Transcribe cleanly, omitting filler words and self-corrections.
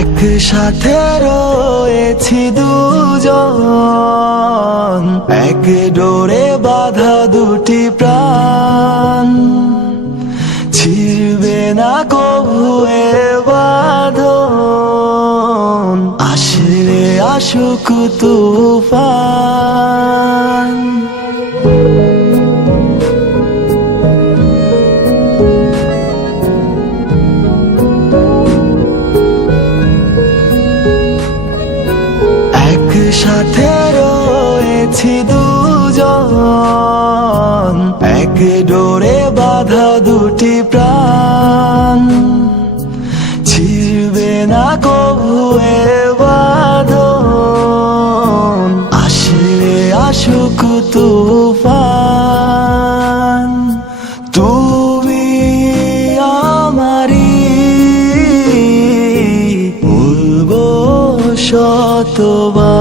একসাথে রয়েছি দুজন, এক ডোরে বাঁধা দুটি প্রাণ। ছিড়বে না কভু এ বাঁধন, আসলে আসুক তুফান। একসাথে রয়েছি দুজন, এক ডোরে বাঁধা দুটি প্রাণ। ছিড়বে না কভু এ বাঁধন, আসলে আসুক তুফান। তুমি আমারি, বলবো শতবার।